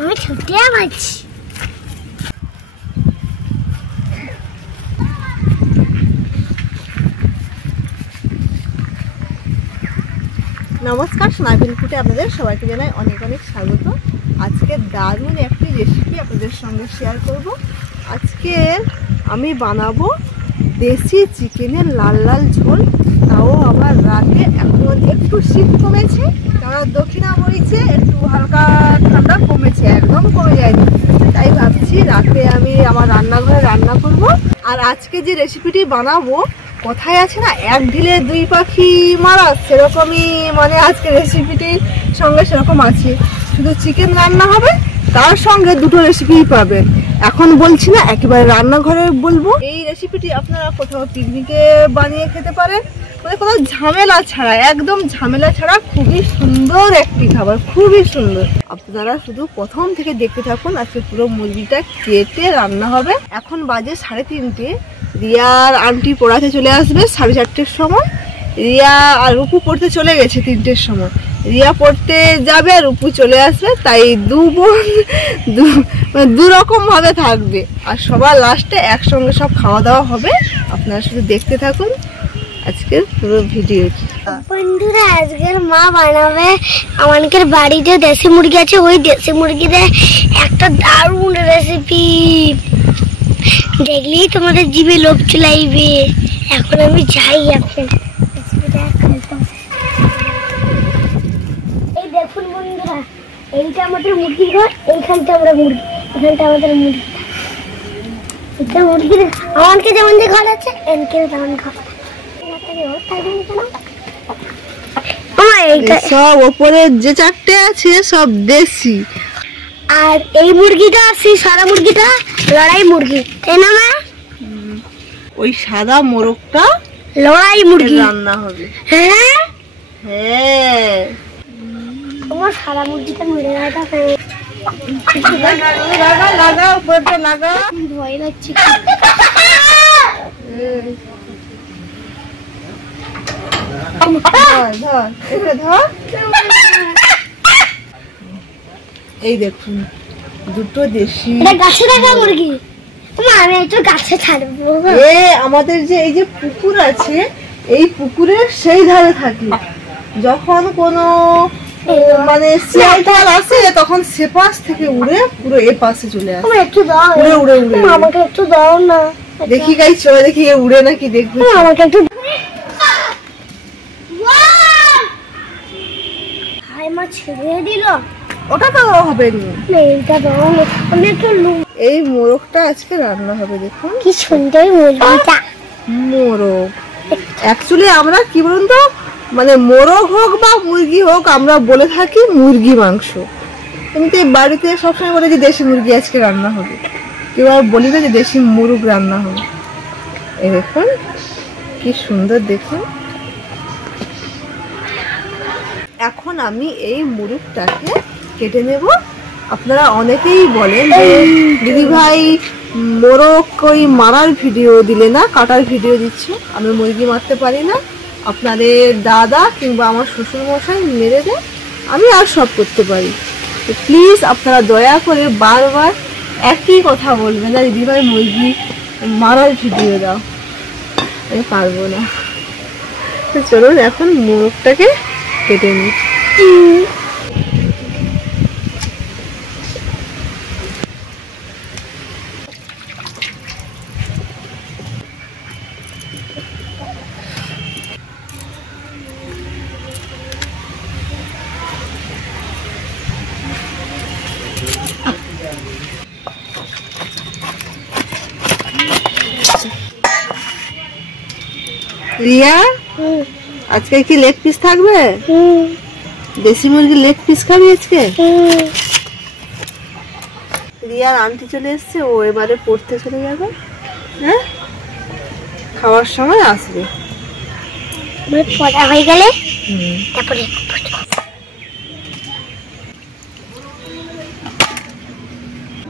আমি ছুটিয়া মাছ। নমস্কার, সোনাবিল ফুটে আপনাদের সবাইকে জানাই অনেক অনেক স্বাগত। আজকে দারুণ একটি রেসিপি আপনাদের সঙ্গে শেয়ার করব। আজকে আমি বানাবো দেশি চিকেনের লাল লাল ঝোল, তাও আবার রাতে। এখন একটু শীত কমেছে, কারণ দক্ষিণা বইছে, একটু হালকা ঠান্ডা কমেছে, একদম কমে যায়নি। তাই ভাবছি রাতে আমি আমার রান্নাঘরে রান্না করব। আর আজকে যে রেসিপিটি বানাবো, কোথায় আছে না, এক ঢিলে দুই পাখি মারা, সেরকমই মানে আজকে রেসিপিটির সঙ্গে সেরকম আছে। শুধু চিকেন রান্না হবে, তার সঙ্গে দুটো রেসিপি পাবেন। এখন বলছি না, একেবারে রান্নাঘরে বলবো। এই রেসিপিটি আপনারা কোথাও পিকনিকে বানিয়ে খেতে পারেন, মানে কোনো ঝামেলা ছাড়া, একদম ঝামেলা ছাড়া। খুবই সুন্দর একটি খাবার, খুবই সুন্দর। আপনারা শুধু প্রথম থেকে দেখতে থাকুন। আজকে পুরো মুরগিটা কেটে রান্না হবে। এখন বাজে 3:30। রিয়ার আন্টি পড়াতে চলে আসবে 4:30-র সময়। রিয়া আর রূপু পড়তে চলে গেছে 3টের সময়। রিয়া পড়তে যাবে আর রূপু চলে আসবে, তাই দু বোন দু রকম ভাবে থাকবে। আর সবার লাস্টে একসঙ্গে সব খাওয়া দাওয়া হবে। আপনারা শুধু দেখতে থাকুন আজকের পুরো ভিডিওটি। বন্ধুরা, আজকের মা বানাবে আমাদের বাড়িতে দেশি মুরগি আছে, ওই দেশি মুরগিতে একটা দারুণ রেসিপি দেখলেই তোমাদের জিভে লোভ চলাইবে। এখন আমি যাই, এখন এই দেখুন বন্ধুরা, এইটা আমাদের মুরগির ঘর, এইখানটা আমরা মুরগি, এখানটা আমাদের মুরগি। এটা মুরগির আমাকে যেমন যে ঘর আছে, এনকে তেমন ঘর। সব ওপরে যে 4টে আছে সব দেশি। আর এই মুরগিটা আছে, সাদা মুরগিটা লড়াই মুরগি, তাই না মা? ওই সাদা মোরগটা লড়াই মুরগি রান্না হবে। হ্যাঁ হ্যাঁ, তোমার সাদা মুরগিটা মেরে রাখা। লাগা উপরটা লাগা। ভয় লাগছে। এই দেখুন দুটো দেশি। গাছে রাখা মুরগি। আমি একটু গাছে ছাড়বো। আমাদের যে এই যে পুকুর আছে, এই পুকুরের সেই ধারে থাকি। যখন কোনো মানে শিয়াল ঠাল আসে, তখন সে পাশ থেকে উড়ে পুরো এ পাশে চলে আসে। একটু দাও, উড়ে উড়ে উড়ে আমাকে একটু দাও না। দেখি গাই, চলে দেখি উড়ে নাকি, দেখবি। আমাকে একটু ছেড়ে দিল। ওটা তো হবে না, এই মোরগটা আজকে রান্না হবে। দেখুন কি সুন্দর মুরগিটা। মোরগ অ্যাকচুয়ালি আমরা কি বলুন তো, মানে মোরগ হোক বা মুরগি হোক, আমরা বলে থাকি মুরগি মাংস। এমনিতে বাড়িতে সবসময় বলে যে দেশি মুরগি আজকে রান্না হবে, কেউ আর বলি না যে দেশি মুরগ রান্না হবে। এই দেখুন কি সুন্দর, দেখুন। এখন আমি এই মুরগটাকে কেটে নেব। আপনারা অনেকেই বলেন যে দিদি ভাই মোরগ ওই মারার ভিডিও দিলে না, কাটার ভিডিও দিচ্ছে। আমি মুরগি মারতে পারি না, আপনাদের দাদা কিংবা আমার শ্বশুর মশাই মেরে দেয়, আমি আর সব করতে পারি। তো প্লিজ আপনারা দয়া করে বারবার একই কথা বলবেন না, দিদি ভাই মুরগি মারার ভিডিও দাও। আমি পারবো না। তো চলুন এখন মোরগটাকে কেটে নিই। রিয়া, আজকে কি লেগ পিস থাকবে? দেশি মুরগির লেগ পিস খাবি আজকে? রিয়ার আন্টি চলে এসছে, ও এবারে পড়তে চলে যাবে। হ্যাঁ, খাওয়ার সময় আসবে। পড়া হয়ে গেলে তারপরে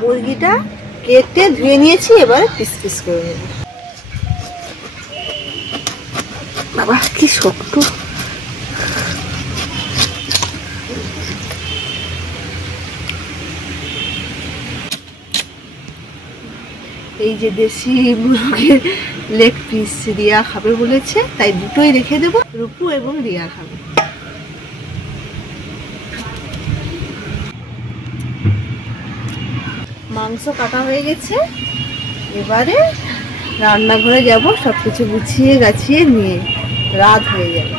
মুরগিটা কেটে ধুয়ে নিয়েছি, এবারে পিস পিস করে নেব। বাবা কি শক্ত। এই যে দেশি মুরগির লেগ পিস রিয়া খাবে বলেছে, তাই দুটোই রেখে দেবো, রূপু এবং রিয়া খাবে। মাংস কাটা হয়ে গেছে, এবারে রান্নাঘরে যাব সবকিছু গুছিয়ে গাছিয়ে নিয়ে, রাত হয়ে যাবে।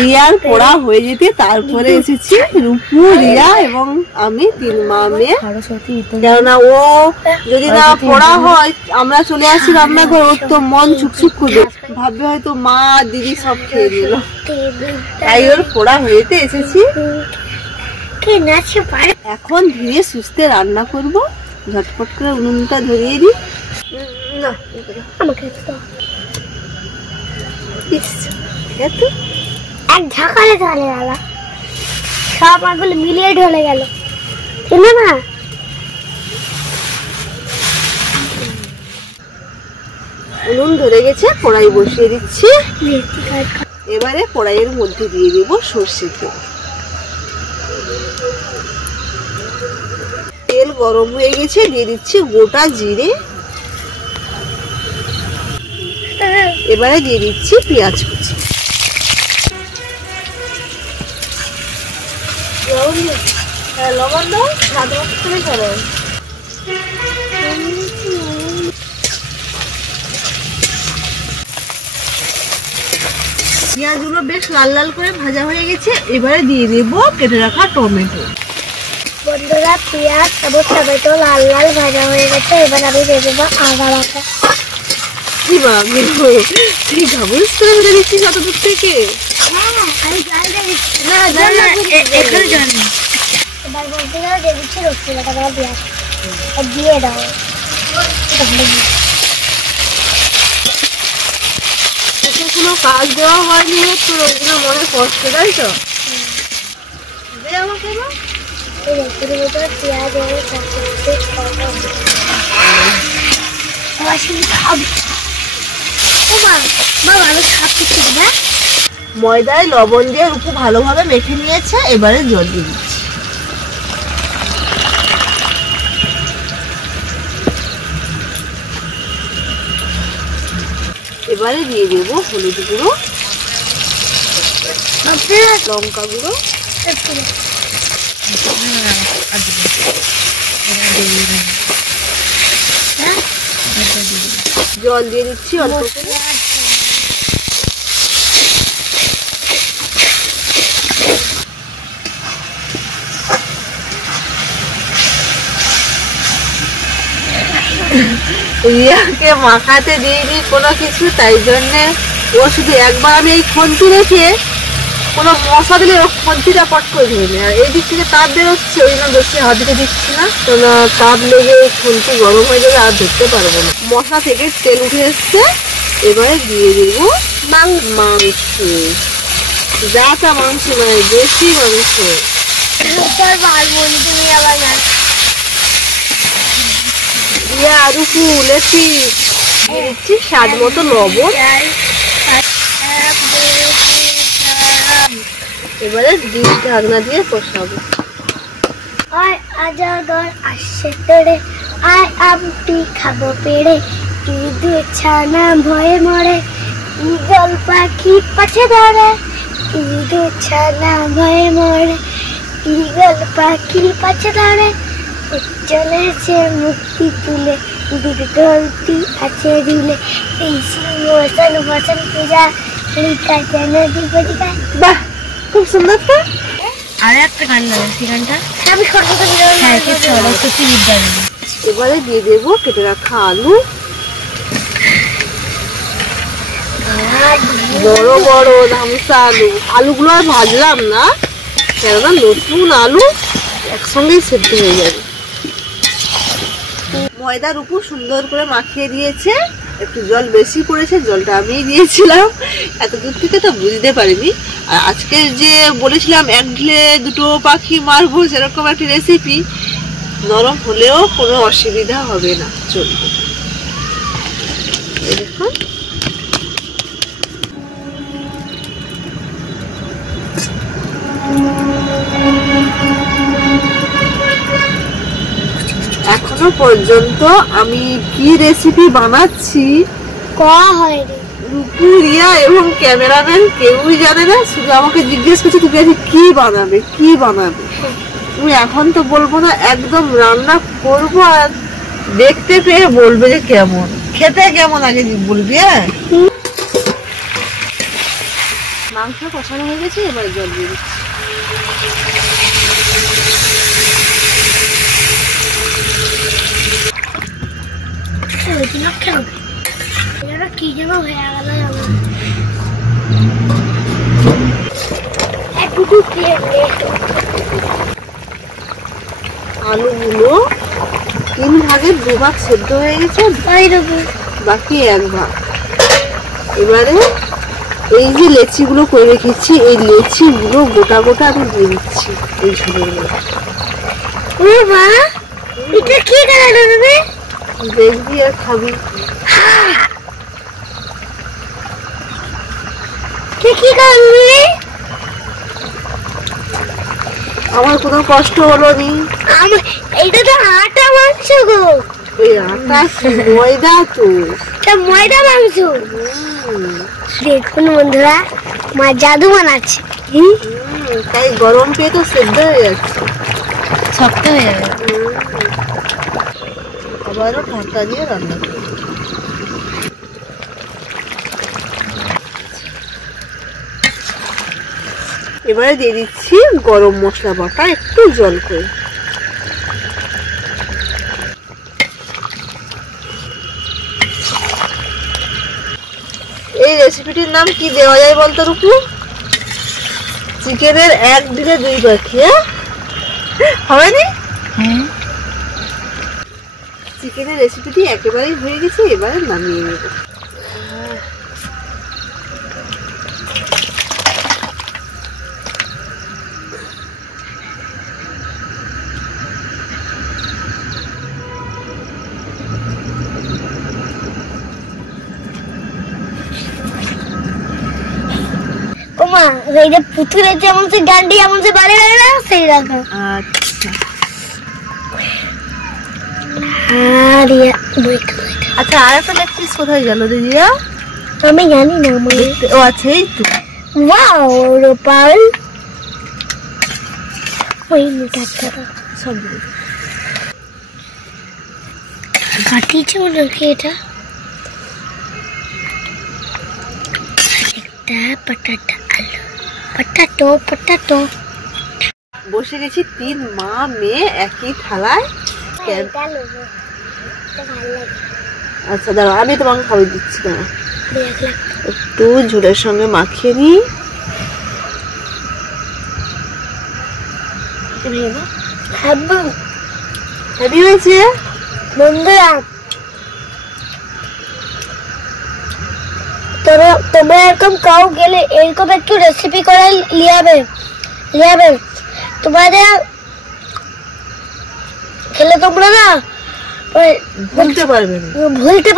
রিয়ার পড়া হয়ে যেতে তারপরে এসেছি রূপু, রিয়া এবং আমি, 3 মা মেয়ে। কেননা ও যদি না পড়া হয় আমরা চলে আসি রান্নাঘর, ওর তো মন ছুকছুক করবে, ভাববে হয়তো মা দিদি সব খেয়ে নিল, তাই ওর পড়া হয়ে যেতে এসেছি। এখন ধীরে সুস্থে রান্না করব, ঝটপট করে উনুনটা ধরিয়ে দিই। এক ঝাঁকালে চলে গেল, সব আগুলো মিলিয়ে ঢলে গেল, ছিল না? উনুন ধরে গেছে, কড়াই বসিয়ে দিচ্ছি। এবারে কড়াইয়ের মধ্যে দিয়ে দেব সর্ষে তেল। তেল গরম হয়ে গেছে, দিয়ে দিচ্ছি গোটা জিরে। এবারে দিয়ে দিচ্ছি পেঁয়াজ কুচি। লবণ দাও, স্বাদ মতো করে করো। পেঁয়াজগুলো বেশ লাল লাল করে ভাজা হয়ে গেছে, এবারে দিয়ে দেবো কেটে রাখা টমেটো। বন্ধুরা, পেঁয়াজ এবং টমেটো লাল লাল ভাজা হয়ে গেছে, এবার আমি দিয়ে দেবো আদা বাটা। কি বাবা, তুই গাবুস করে ভেজে দিচ্ছিস অত দূর থেকে? আমি জল দিয়ে দিচ্ছি। এবার বন্ধুরা দিয়ে দিচ্ছি রসুন বাটা, পেঁয়াজ দিয়ে দাও। কোনো কাজ দেওয়া হয়নি, তোর ওইগুলো মনে কষ্ট, তাই তো? আমাকে পেঁয়াজ ময়দায় লবণ দিয়ে রূপু ভালোভাবে মেখে নিয়েছে, এবারে জল দিয়ে দিচ্ছি। এবারে দিয়ে দেবো হলুদ গুঁড়ো, লঙ্কা গুঁড়ো, জল দিয়ে দিচ্ছি অল্প করে। রিয়াকে মাখাতে দিইনি কোনো কিছু, তাই জন্যে ও শুধু একবার আমি এই খন্তি রেখে কোনো মশলা দিলে ও খন্তিটা পট করে ধরে নেয়, আর এই দিক থেকে তাপ বেরোচ্ছে, ওই জন্য বেশি হাত দিতে দিচ্ছি না, তো না তাপ লেগে খন্তি গরম হয়ে যাবে, আর ধরতে পারবো না। মশলা থেকে তেল উঠে এসছে, এবারে দিয়ে দেবো মাংস, যা তা মাংস নয়, দেশি মাংস। রুপু লেছি দিচ্ছি স্বাদ মতো লবণ। এবারে ডিম ঢাকনা দিয়ে কষাবো। আয় আজাগর আসছে তেড়ে, আয় আমটি খাবো পেড়ে, ইঁদুর ছানা ভয়ে মরে, ঈগল পাখি পাছে ধরে, ইঁদুর ছানা ভয়ে মরে, ঈগল পাখি পাছে ধরে, চলেছে মুক্তি তুলে, দুর্গলতি আছে ঝুলে, এই বসন বসন পূজা লিখা যেন দীপিকা। বাহ, খুব সুন্দর তো। আর একটা গান লাগে, সেই গানটা আমি সরস্বতী বিদ্যালয়। এবারে দিয়ে দেবো কেটে রাখা আলু, বড় বড় ধামসা আলু। আলুগুলো আর ভাজলাম না, কেননা নতুন আলু একসঙ্গেই সেদ্ধ হয়ে যাবে। ময়দার উপর সুন্দর করে মাখিয়ে দিয়েছে, একটু জল বেশি পড়েছে, জলটা আমি দিয়েছিলাম, এত দূর থেকে তো বুঝতে পারিনি। আর আজকে যে বলেছিলাম এক ঢিলে দুটো পাখি মারবো, সেরকম একটা রেসিপি, নরম হলেও কোনো অসুবিধা হবে না, চলবে। দেখুন এখনো পর্যন্ত আমি কি রেসিপি বানাচ্ছি কয়া হয়নি। রূপু, রিয়া এবং ক্যামেরাম্যান কেউই জানে না, শুধু আমাকে জিজ্ঞেস করছে তুমি আজকে কি বানাবে কি বানাবে। তুমি এখন তো বলবো না, একদম রান্না করবো আর দেখতে পেয়ে বলবে যে কেমন খেতে কেমন আগে বলবি। হ্যাঁ, মাংস কষানো হয়ে গেছে, এবার জল দিয়ে দিচ্ছি। কি যেন হয়ে গেল আলুগুলো 3 ভাগের 2 ভাগ সেদ্ধ হয়ে গেছে, বাকি 1 ভাগ। এবারে এই যে লেচিগুলো করে রেখেছি, এই লেচিগুলো গোটা গোটা আমি দিয়ে দিচ্ছি এই ঝোলের মধ্যে। এটা কি কালার? দেখবি আর খাবি। কি কালার? আমার কোনো কষ্ট হলো নি। এইটা তো আটা মাংস গো। ওই আটা ময়দা তো, এটা ময়দা মাংস। দেখুন বন্ধুরা, মা জাদু বানাচ্ছে। তাই গরম পেয়ে তো সেদ্ধ হয়ে যাচ্ছে, শক্ত হয়ে যাবে। আবারও ঢাকা দিয়ে রান্না করব। এবারে দিয়ে দিচ্ছি গরম মশলা বাটা, একটু জল করে। এই রেসিপিটির নাম কি দেওয়া যায় বলতো রূপু? চিকেনের 1 দিনে 2 পাখি। হবে নি? চিকেনের রেসিপিটি একেবারেই হয়ে গেছে, এবারে নামিয়ে নেব। ওমা, এই যে পুতুলের যেমন সে ডান্ডি এমন সে বাড়ি লাগে না, সেই রকম। আচ্ছা আচ্ছা, আর একটা লেগ পিস কোথায় গেল দিদিয়া? আমি জানি না। ও আচ্ছা, এই তো। ওয়াও রূপাল, ওই মিটারটা সব কাটিয়েছে নাকি এটা? পটাটো আলু, পটাটো। বসে গেছি 3 মা মেয়ে একই থালায়। আচ্ছা দাঁড়াও, আমি তোমাকে খাবার দিচ্ছি। দাঁড়াও, একটু ঝোলের সঙ্গে মাখিয়ে নিই। হেভি হয়েছে বন্ধুরা। তোমরা এরকম কাউ গেলে এরকম একটু রেসিপি করে লিয়াবে। তোমাদের খেলে তোমরা না ভুলতে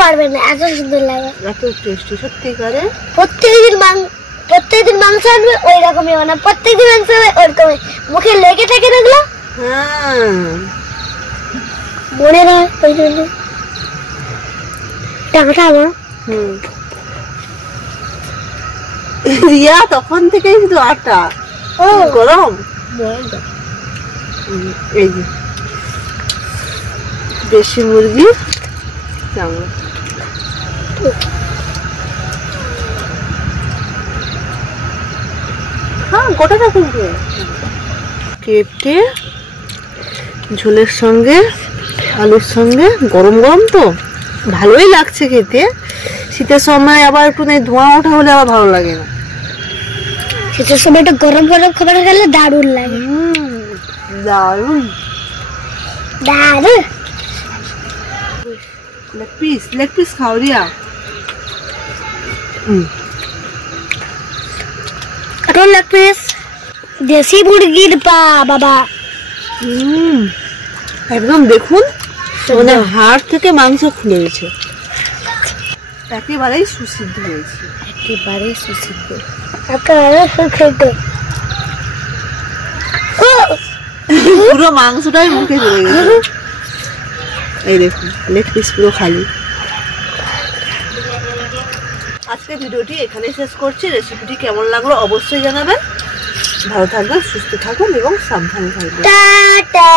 পারবে না, এত সুন্দর লাগে, এত টেস্টি সত্যিকারে। প্রত্যেকদিন মাংস আনবে ওই রকমই বানা, প্রত্যেকদিন মাংস হবে ওরকমই, মুখে লেগে থাকে দেখলো। হ্যাঁ, মনে নয় ওই জন্য টাকাটা আমার। রিয়া তখন থেকেই শুধু আটা গরম। এই যে দেশি মুরগি চামড়া, হ্যাঁ গোটাটা কিন্তু কেটে ঝোলের সঙ্গে আলুর সঙ্গে গরম গরম তো ভালোই লাগছে খেতে। শীতের সময় আবার একটু ধোঁয়া ওঠা হলে আবার ভালো লাগে না। শীতের সময় একটা গরম গরম খাবার খেলে দারুণ লাগে। দারুণ দারুণ। লেগ পিস খাও রিয়া। এখন লেগ পিস দেশি মুরগির পা বাবা। একদম দেখুন, মানে হাড় থেকে মাংস খুলে গেছে, একেবারেই সুসিদ্ধ হয়েছে, একেবারেই সুসিদ্ধ। পুরো মাংসটাই মুখে চলে গেছে। এই দেখুন লেগ পিস পুরো খালি। আজকে ভিডিওটি এখানে শেষ করছি। রেসিপিটি কেমন লাগলো অবশ্যই জানাবেন। ভালো থাকবেন, সুস্থ থাকুন এবং সাবধানে থাকবেন। টাটা।